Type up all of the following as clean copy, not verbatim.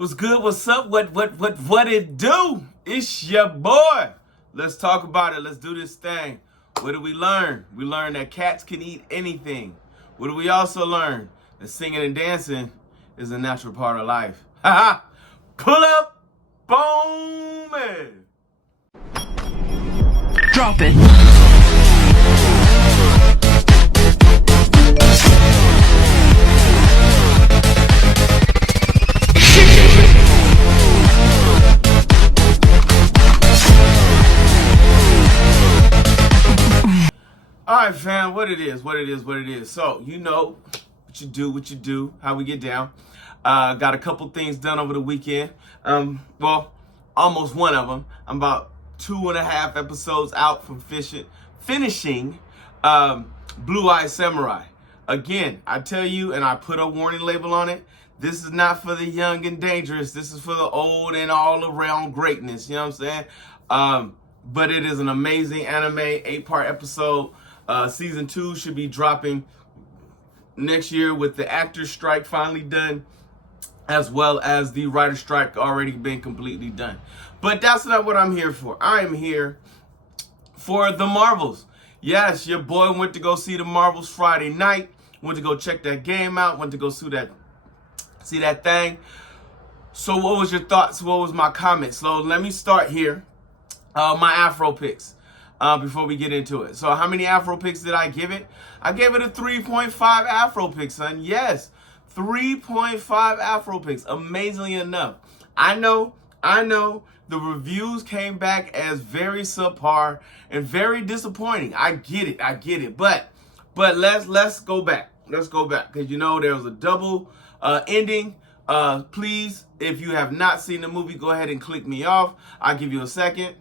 What's good? What's up? What it do? It's your boy. Let's talk about it. Let's do this thing. What did we learn? We learned that cats can eat anything. What did we also learn? That singing and dancing is a natural part of life. Haha! Pull up, boom, and drop it. all right, fam, what it is. So, you know what you do, how we get down. Got a couple things done over the weekend. Well, almost one of them. I'm about 2.5 episodes out from finishing Blue Eye Samurai. Again, I tell you, and I put a warning label on it, this is not for the young and dangerous. This is for the old and all around greatness. You know what I'm saying? But it is an amazing anime, 8-part episode. Season 2 should be dropping next year with the actor strike finally done, as well as the writer strike already been completely done. But that's not what I'm here for. I am here for the Marvels. Yes, your boy went to go see the Marvels Friday night. Went to go check that game out. Went to go see that thing. So what was your thoughts? What was my comments? So let me start here. My Afro picks. Before we get into it. So how many Afro picks did I give it? I gave it a 3.5 Afro picks, son. Yes, 3.5 Afro picks. Amazingly enough. I know the reviews came back as very subpar and very disappointing. I get it. But let's go back. Let's go back. Because there was a double ending. Please, if you have not seen the movie, go ahead and click me off. I'll give you a second.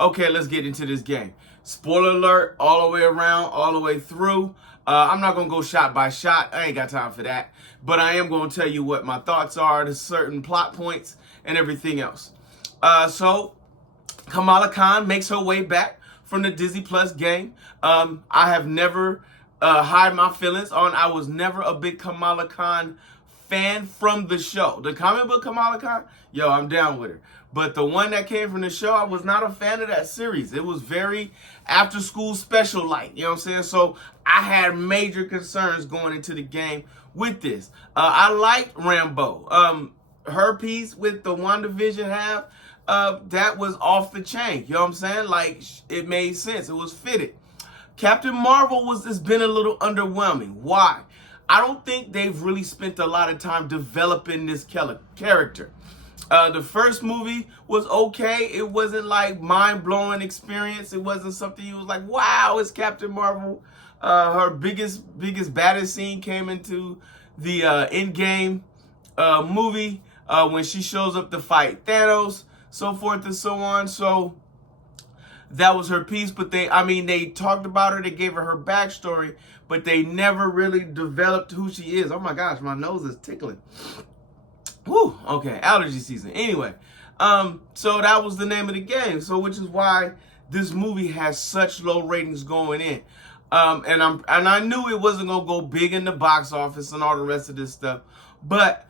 Okay, let's get into this game. Spoiler alert, all the way around, all the way through. I'm not going to go shot by shot. I ain't got time for that. But I am going to tell you what my thoughts are to certain plot points and everything else. So, Kamala Khan makes her way back from the Disney Plus game. I have never hide my feelings on. I was never a big Kamala Khan fan from the show. The comic book Kamala Khan, yo, I'm down with her. But the one that came from the show, I was not a fan of that series. It was very after school special like, you know what I'm saying? So I had major concerns going into the game with this. I liked Rambo. Her piece with the WandaVision half, that was off the chain. You know what I'm saying? Like, it made sense. It was fitted. Captain Marvel has been a little underwhelming. Why? I don't think they've really spent a lot of time developing this character. The first movie was okay. It wasn't like mind-blowing experience. It wasn't something you was like, wow, it's Captain Marvel. Her biggest, baddest scene came into the Endgame movie when she shows up to fight Thanos, so forth and so on. So that was her piece. But they talked about her. They gave her backstory, but they never really developed who she is. Oh my gosh, my nose is tickling. Whew, okay, allergy season. Anyway, so that was the name of the game. So which is why this movie has such low ratings going in. And I knew it wasn't gonna go big in the box office and all the rest of this stuff. But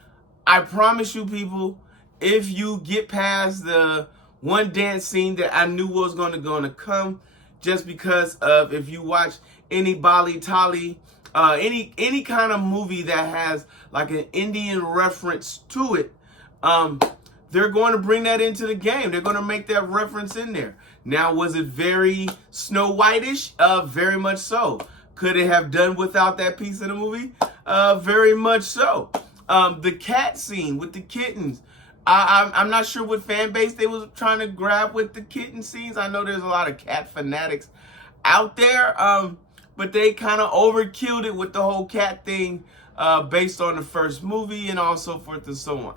I promise you people, if you get past the one dance scene that I knew was gonna come, just because of if you watch any Bali Tali, any kind of movie that has like an Indian reference to it, they're going to bring that into the game. They're going to make that reference in there. Now, was it very Snow White-ish? Very much so. Could it have done without that piece of the movie? Very much so. The cat scene with the kittens. I'm not sure what fan base they was trying to grab with the kitten scenes. I know there's a lot of cat fanatics out there. But they kind of overkilled it with the whole cat thing based on the first movie and also forth and so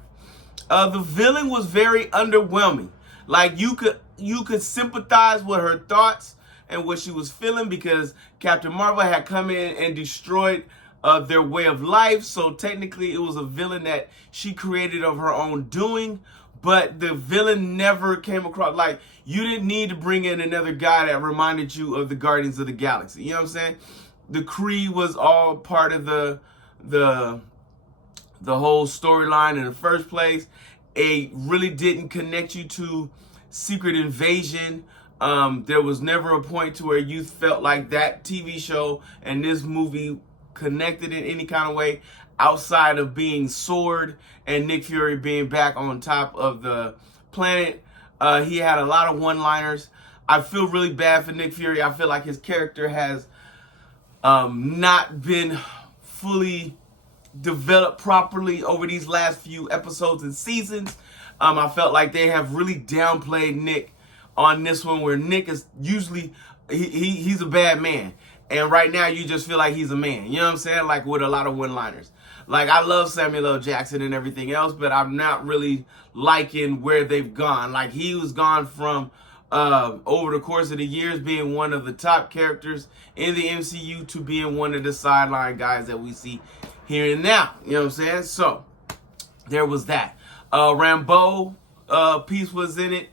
on. The villain was very underwhelming. Like you could sympathize with her thoughts and what she was feeling because Captain Marvel had come in and destroyed their way of life. So technically it was a villain that she created of her own doing. But the villain never came across, like, you didn't need to bring in another guy that reminded you of the Guardians of the Galaxy. You know what I'm saying? The Kree was all part of the the whole storyline in the first place. It really didn't connect you to Secret Invasion. There was never a point to where you felt like that TV show and this movie connected in any kind of way outside of being Sword and Nick Fury being back on top of the planet. He had a lot of one-liners. I feel really bad for Nick Fury. I feel like his character has not been fully developed properly over these last few episodes and seasons. I felt like they have really downplayed Nick on this one, where Nick is usually he's a bad man, and right now you just feel like he's a man. You know what I'm saying? Like with a lot of one-liners. Like I love Samuel L. Jackson and everything else, but I'm not really liking where they've gone. Like he was gone from over the course of the years being one of the top characters in the MCU to being one of the sideline guys that we see here and now. You know what I'm saying? So there was that. Rambeau piece was in it,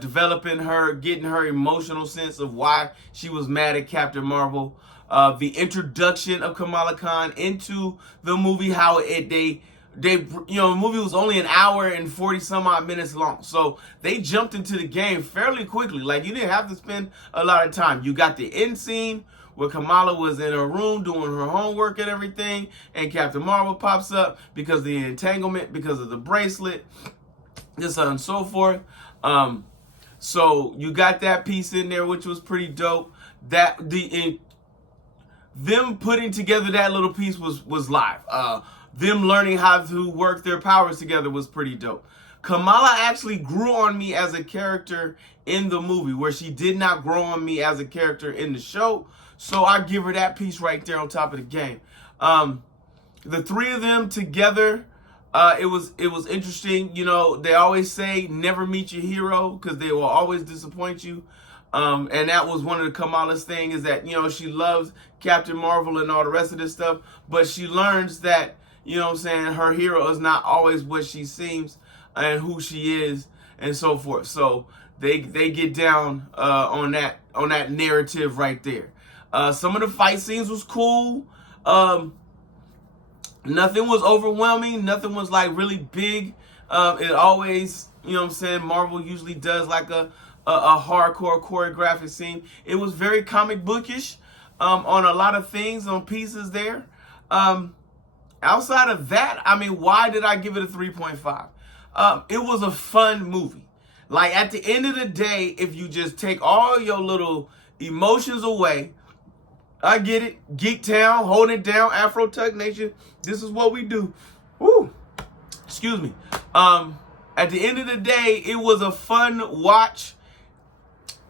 developing her, getting her emotional sense of why she was mad at Captain Marvel. The introduction of Kamala Khan into the movie, how the movie was only an hour and 40 some odd minutes long. So they jumped into the game fairly quickly. Like you didn't have to spend a lot of time. You got the end scene where Kamala was in her room doing her homework and everything, and Captain Marvel pops up because of the entanglement, because of the bracelet, this and so forth. So you got that piece in there, which was pretty dope. Them putting together that little piece was live. Them learning how to work their powers together was pretty dope. Kamala actually grew on me as a character in the movie, where she did not grow on me as a character in the show. So I give her that piece right there on top of the game. The three of them together, it was interesting. You know, they always say never meet your hero because they will always disappoint you. And that was one of the Kamala's thing, is that, you know, she loves Captain Marvel and all the rest of this stuff, but she learns that, you know what I'm saying, her hero is not always what she seems and who she is and so forth. So they get down on that narrative right there. Some of the fight scenes was cool. Nothing was overwhelming. Nothing was like really big. It always, you know what I'm saying, Marvel usually does like a hardcore choreographic scene. It was very comic bookish on a lot of things, on pieces there. Outside of that, I mean, why did I give it a 3.5? It was a fun movie. Like at the end of the day, if you just take all your little emotions away, I get it. Geek Town, holding it down, Afro Tuck Nation. This is what we do. Woo. Excuse me. At the end of the day, it was a fun watch.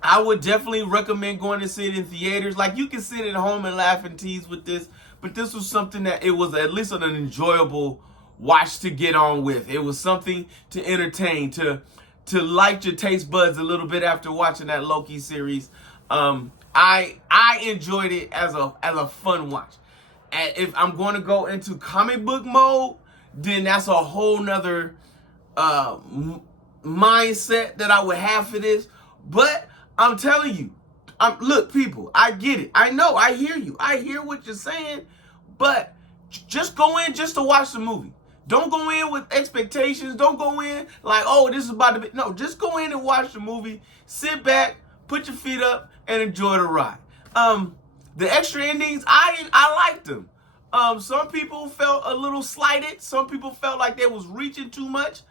I would definitely recommend going to see it in theaters. Like you can sit at home and laugh and tease with this, but this was something that it was at least an enjoyable watch to get on with. It was something to entertain, to light your taste buds a little bit after watching that Loki series. I enjoyed it as a fun watch. And if I'm going to go into comic book mode, then that's a whole nother mindset that I would have for this. But I'm telling you, look, people, I get it. I know, I hear you. I hear what you're saying, but just go in just to watch the movie. Don't go in with expectations. Don't go in like, oh, this is about to be. No, just go in and watch the movie. Sit back, put your feet up, and enjoy the ride. The extra endings, I liked them. Some people felt a little slighted. Some people felt like they was reaching too much.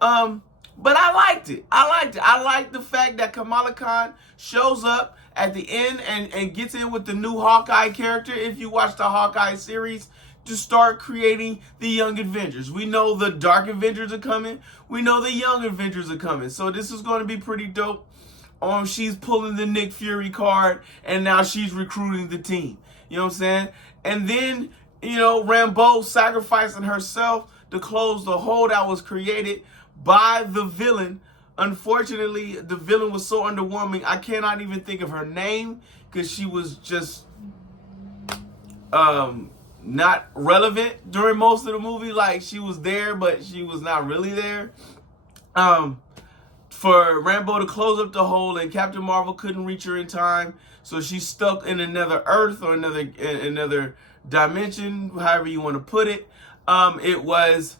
But I liked it. I liked the fact that Kamala Khan shows up at the end and gets in with the new Hawkeye character, if you watch the Hawkeye series, to start creating the Young Avengers. We know the Dark Avengers are coming. We know the Young Avengers are coming. So this is going to be pretty dope. She's pulling the Nick Fury card, and now she's recruiting the team. You know what I'm saying? And then, you know, Rambeau sacrificing herself to close the hole that was created by the villain. Unfortunately, the villain was so underwhelming, I cannot even think of her name, because she was just not relevant during most of the movie. Like, she was there, but she was not really there. For Rambeau to close up the hole, and Captain Marvel couldn't reach her in time, so she's stuck in another Earth or another dimension, however you want to put it. It was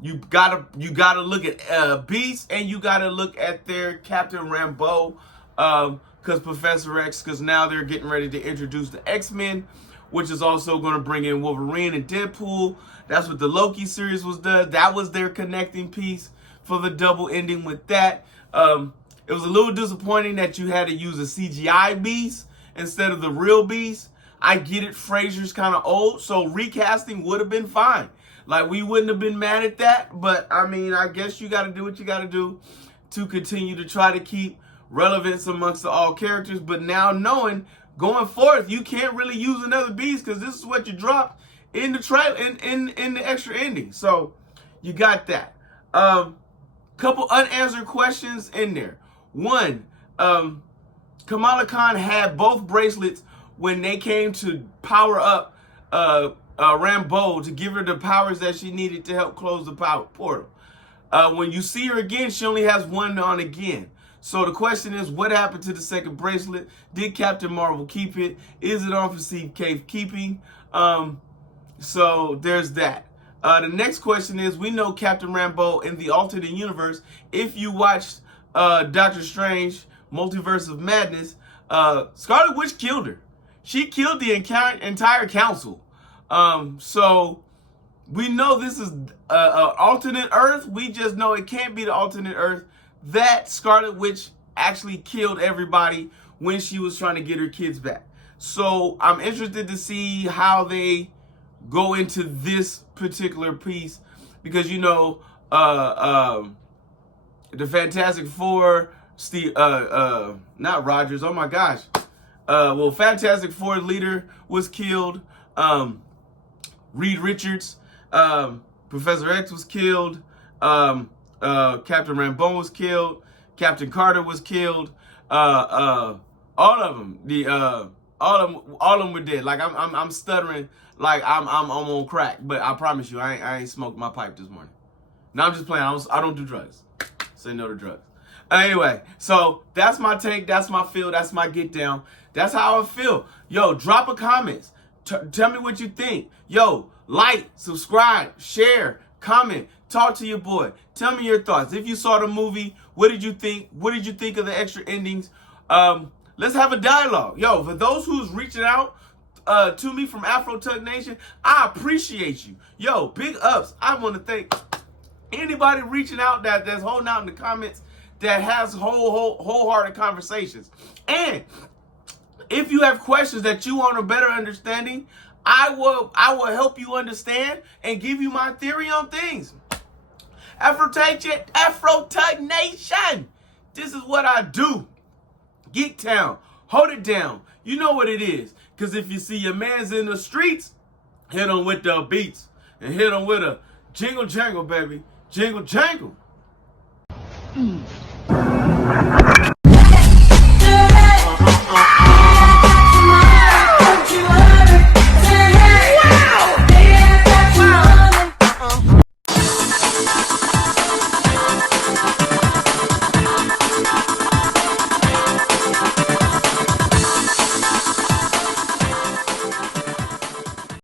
you gotta look at Beast, and you gotta look at their Captain Rambeau, because Professor X, because now they're getting ready to introduce the X-Men, which is also going to bring in Wolverine and Deadpool. That's what the Loki series was done. That was their connecting piece for the double ending with that. It was a little disappointing that you had to use a CGI Beast instead of the real Beast. I get it, Fraser's kind of old, so recasting would have been fine. Like, we wouldn't have been mad at that, but I mean, I guess you got to do what you got to do to continue to try to keep relevance amongst all characters. But now knowing going forth, you can't really use another Beast because this is what you dropped in the trailer, in the extra ending. So you got that. Couple unanswered questions in there. One, Kamala Khan had both bracelets when they came to power up Rambeau to give her the powers that she needed to help close the portal. When you see her again, she only has one on again. So the question is, what happened to the second bracelet? Did Captain Marvel keep it? Is it on for safekeeping? So there's that. The next question is, we know Captain Rambeau in the alternate universe. If you watched Doctor Strange, Multiverse of Madness, Scarlet Witch killed her. She killed the entire council. So we know this is an alternate Earth. We just know it can't be the alternate Earth that Scarlet Witch actually killed everybody when she was trying to get her kids back. So I'm interested to see how they go into this particular piece, because you know the Fantastic Four, not Rogers, oh my gosh, well, Fantastic Four leader was killed, Reed Richards, Professor X was killed, Captain Rambeau was killed, Captain Carter was killed, all of them, all of them were dead. Like, I'm stuttering like I'm on crack, but I promise you, I ain't smoked my pipe this morning. No, I'm just playing. I don't do drugs. Say no to drugs. Anyway, so that's my take. That's my feel. That's my get down. That's how I feel. Yo, drop a comment. Tell me what you think. Yo, like, subscribe, share, comment, talk to your boy. Tell me your thoughts. If you saw the movie, what did you think? What did you think of the extra endings? Let's have a dialogue. Yo, for those who's reaching out to me from Afro Tug Nation, I appreciate you. Yo, big ups. I want to thank anybody reaching out that's holding out in the comments, that has wholehearted conversations. And if you have questions that you want a better understanding, I will help you understand and give you my theory on things. Afro Tug Nation. This is what I do. Geek Town. Hold it down. You know what it is. Because if you see your mans in the streets, hit them with the beats. And hit them with a jingle jangle, baby. Jingle jangle.